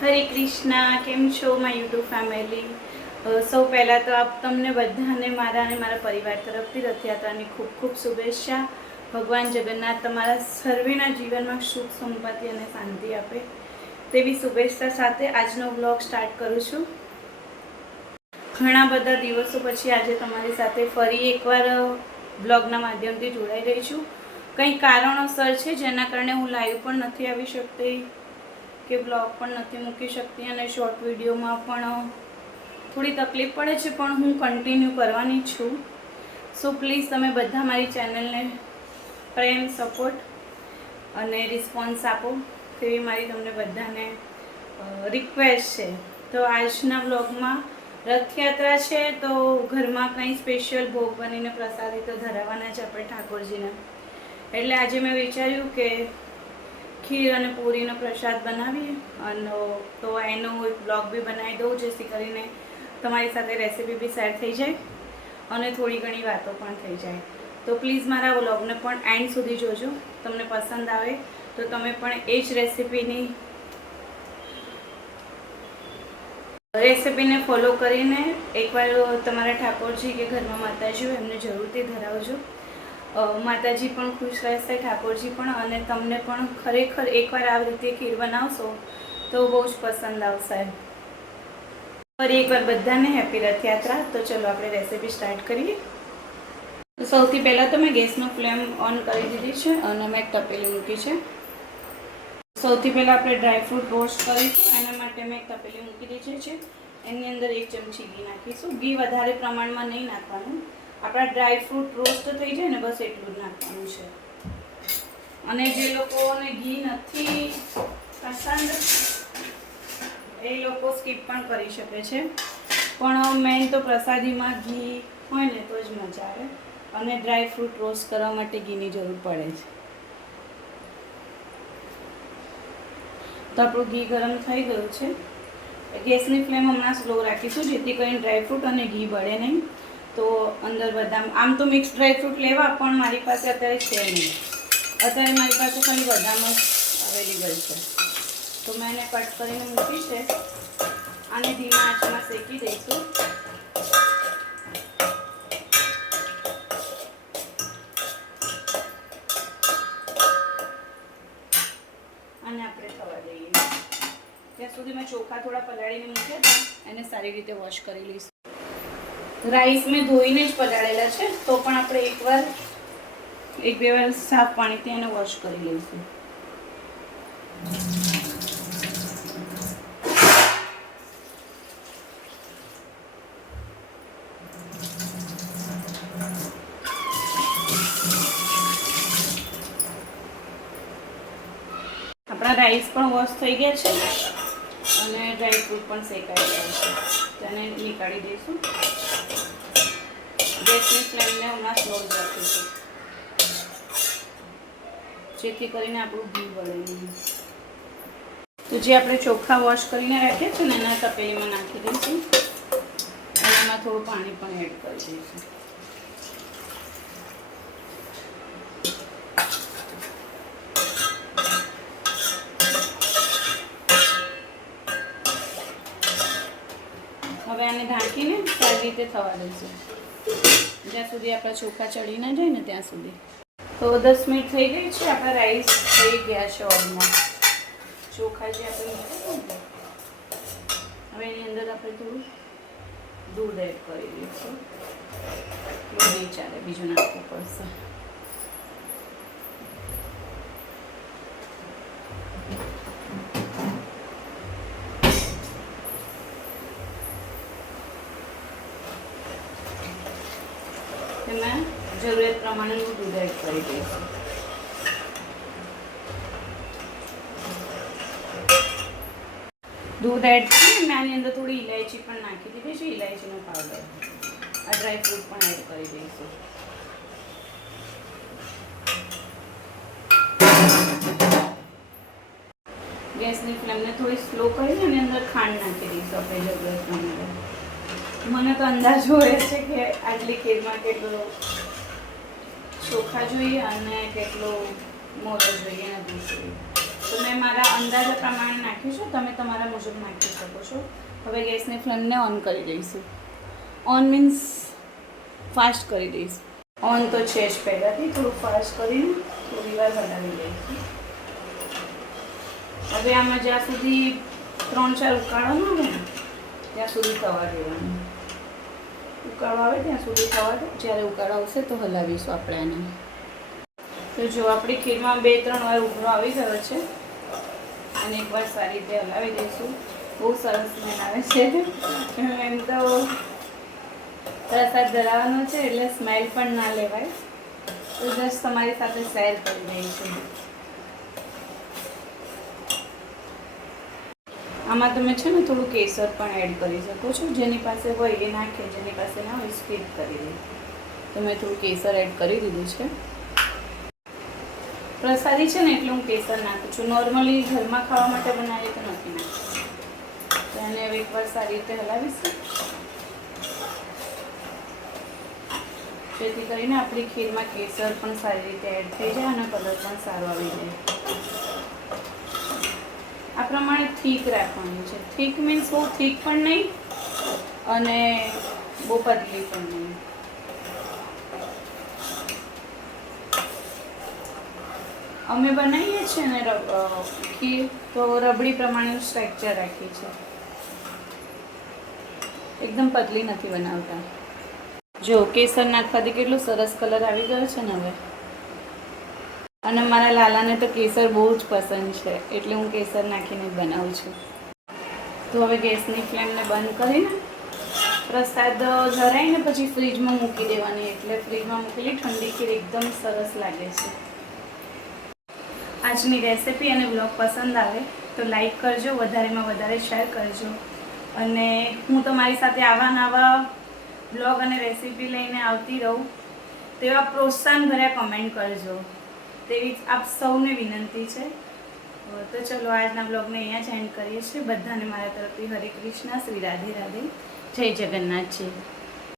હરે કૃષ્ણ, કેમ છો my YouTube family? સૌ પહેલાં તો તમને બધાને મારા અને મારા પરિવાર તરફથી રથયાત્રાની ખૂબ ખૂબ શુભેચ્છા. ભગવાન જગન્નાથ તમારા સર્વેના જીવનમાં સુખ સંપત્તિ અને શાંતિ આપે તેવી શુભેચ્છા સાથે આજનો બ્લોગ સ્ટાર્ટ કરું છું. ઘણા બધા દિવસો પછી આજે તમારી સાથે ફરી એકવાર બ્લોગના માધ્યમથી જોડાઈ રહી છું. કંઈ કારણોસર છે જેના કારણે હું લાઈવ પણ નથી આવી શકતી કે બ્લોગ પણ નથી મૂકી શકતી અને શોર્ટ વિડીયોમાં પણ થોડી તકલીફ પડે છે, પણ હું કન્ટિન્યુ કરવાની છું. સો પ્લીઝ તમે બધા મારી ચેનલને પ્રેમ, સપોર્ટ અને રિસ્પોન્સ આપો તેવી મારી તમને બધાને રિક્વેસ્ટ છે. તો આજના બ્લોગમાં રથયાત્રા છે તો ઘરમાં કંઈ સ્પેશિયલ ભોગ બનીને પ્રસાદી તો ધરાવવાના છે આપણે ઠાકોરજીને. એટલે આજે મેં વિચાર્યું કે ખીર અને પૂરીનો પ્રસાદ બનાવીએ અને તો એનો એક બ્લોગ બી બનાવી દઉં, જેથી કરીને તમારી સાથે રેસીપી બી શેર થઈ જાય અને થોડી ઘણી વાતો પણ થઈ જાય. તો પ્લીઝ મારા બ્લોગને પણ એન્ડ સુધી જોજો. તમને પસંદ આવે તો તમે પણ એ જ રેસીપીને ફોલો કરીને એકવાર તમારા ઠાકોરજી કે ઘરમાં માતાજી હોય એમને જરૂરથી ધરાવજો. માતાજી પણ ખુશ રહેશે, ઠાકોરજી પણ, અને તમને પણ ખરેખર એકવાર આવી રીતે ખીર બનાવશો તો બહુ જ પસંદ આવશે. ફરી એકવાર બધાને હેપી રથયાત્રા. તો ચલો આપણે રેસીપી સ્ટાર્ટ કરીએ. સૌથી પહેલાં તો મેં ગેસનો ફ્લેમ ઓન કરી દીધી છે અને મેં એક તપેલી મૂકી છે. સૌથી પહેલાં આપણે ડ્રાયફ્રૂટ રોસ્ટ કરીશું. એના માટે મેં એક તપેલી મૂકી દીધી છે. એની અંદર 1 ચમચી ઘી નાખીશું. ઘી વધારે પ્રમાણમાં નહીં નાખવાનું, આપણા ડ્રાયફ્રૂટ રોસ્ટ થઈ જાય ને બસ એટલું જ નાખવાનું છે. અને જે લોકોને ઘી નથી પસંદ એ લોકો સ્કીપ પણ કરી શકે છે, પણ મેઇન તો પ્રસાદીમાં ઘી હોય ને તો જ મજા આવે અને ડ્રાયફ્રૂટ રોસ્ટ કરવા માટે ઘીની જરૂર પડે છે. તો આપણું ઘી ગરમ થઈ ગયું છે. ગેસની ફ્લેમ હમણાં સ્લો રાખીશું જેથી કરીને ડ્રાયફ્રૂટ અને ઘી બળે નહીં. તો અંદર બદામ, આમ તો મિક્સ ડ્રાયફ્રૂટ લેવા, પણ મારી પાસે અત્યારે છે નહીં. અત્યારે મારી પાસે ખાલી બદામ જ અવેલેબલ છે, તો મેં એને કટ કરીને મૂકી છે. આને ધીમા આંચમાં શેકી દઈશું. અને આપણે થવા દઈએ. ત્યાં સુધી મેં ચોખા થોડા પલાળીને મૂક્યા હતા, એને સારી રીતે વોશ કરી લઈશું. રાઈસ મેં ધોઈને જ પલાળેલા છે, તો પણ આપણે એક બે વાર સાફ પાણીથી એને વોશ કરી લઈશું. આપણા રાઈસ પણ વોશ થઈ ગયા છે અને ડ્રાયફ્રૂટ પણ શેકાઈ ગયા છે. તેને નીકાળી દઈશું. ગેસની ફ્લેમને હમણાં સ્લો જ રાખીશું જેથી કરીને આપણું ઘી બળે નહીં. તો જે આપણે ચોખા વોશ કરીને રાખ્યા છે ને એના તપેલીમાં નાખી દઈશું અને એમાં થોડું પાણી પણ એડ કરી દઈશું. હવે આને ઢાંકીને સારી રીતે થવા દઈશું જ્યાં સુધી આપણા ચોખા ચડી ના જાય ને ત્યાં સુધી. તો 10 મિનિટ થઈ ગઈ છે. આપણા રાઈસ થઈ ગયા છે ઓલમોસ્ટ. ચોખા જે આપણે મૂક્યા હવે એની અંદર આપણે થોડું દૂધ એડ કરી દઈશું. દૂધ નહીં ચાલે, બીજું નાખવું પડશે. તેમાં જરૂરિયાત પ્રમાણેનું દૂધ એડ કરી દઈશું. દૂધ એડ કરીને મેં આની અંદર થોડી ઇલાયચી પણ નાખી દીધી છે, ઇલાયચીનો પાવડર. આ ડ્રાયફ્રૂટ પણ એડ કરી દઈશું. ગેસની ફ્લેમને થોડી સ્લો કરીને એની અંદર ખાંડ નાખી દઈશું આપણે જરૂરિયાત પ્રમાણે. મને તો અંદાજ હોય છે કે આટલી ખીરમાં કેટલો ચોખા જોઈએ અને કેટલો મોરો જોઈએ નથી. તો મેં મારા અંદાજા પ્રમાણે નાખ્યું છે, તમે તમારા મુજબ નાખી શકો છો. હવે ગેસની ફ્લેમને ઓન કરી દઈશું. ઓન મીન્સ ફાસ્ટ કરી દઈશું. ઓન તો છે જ પહેલાંથી, થોડું ફાસ્ટ કરીને થોડી વાર હલાવી દઈશું. હવે આમાં જ્યાં સુધી 3-4 ઉકાળો ન આવે ને ત્યાં સુધી થવા દેવાનું. ઉકાળો આવે ત્યાં સુધી થવા દે. જ્યારે ઉકાળો આવશે તો હલાવીશું આપણે આને. તો જો આપણી ખીરમાં 2-3 વાર ઉભરો આવી ગયો છે અને એકવાર સારી રીતે હલાવી દઈશું. બહુ સરસ સ્મેલ આવે છે. એમ તો પ્રસાદ ધરાવવાનો છે એટલે સ્મેલ પણ ના લેવાય, તો જસ્ટ તમારી સાથે શેર કરી રહી છું. આમાં તમે છે ને થોડું કેસર પણ એડ કરી શકો છો. જેની પાસે હોય એ નાખે, જેની પાસે ના હોય સ્કીપ કરી દે. તો મેં થોડું કેસર એડ કરી દીધું છે. પ્રસાદી છે ને એટલે હું કેસર નાખું છું. નોર્મલી ઘરમાં ખાવા માટે બનાવીએ તો નથી નાખતી. તો એને હવે એકવાર સારી રીતે હલાવીશું, જેથી કરીને આપણી ખીરમાં કેસર પણ સારી રીતે એડ થઈ જાય અને કલર પણ સારો આવી જાય. આ પ્રમાણે થીક રાખવાની છે. થીક મીન્સ બહુ થીક પણ નહીં અને બહુ પતલી પણ નહીં. અમે બનાવીએ છીએ ને ખીર, તો રબડી પ્રમાણેનું સ્ટ્રક્ચર રાખીએ છીએ. એકદમ પતલી નથી બનાવતા. જો કેસર નાખવાથી કેટલો સરસ કલર આવી ગયો છે ને હવે. અને મારા લાલાને તો કેસર બહુ જ પસંદ છે એટલે હું કેસર નાખીને જ બનાવું છું. તો હવે ગેસની ફ્લેમને બંધ કરીને પ્રસાદ ધરાઈને પછી ફ્રીજમાં મૂકી દેવાની. એટલે ફ્રીજમાં મૂકેલી ઠંડી ખીર એકદમ સરસ લાગે છે. આજની રેસિપી અને બ્લોગ પસંદ આવે તો લાઈક કરજો, વધારેમાં વધારે શેર કરજો. અને હું તમારી સાથે આવા નવા બ્લોગ અને રેસિપી લઈને આવતી રહું તેવા પ્રોત્સાહનભર્યા કમેન્ટ કરજો, તેવી આપ સૌને વિનંતી છે. તો ચલો આજના બ્લોગને અહીંયા જ એન્ડ કરીએ છીએ. બધાને મારા તરફથી હરે કૃષ્ણ, શ્રી રાધે રાધે, જય જગન્નાથજી.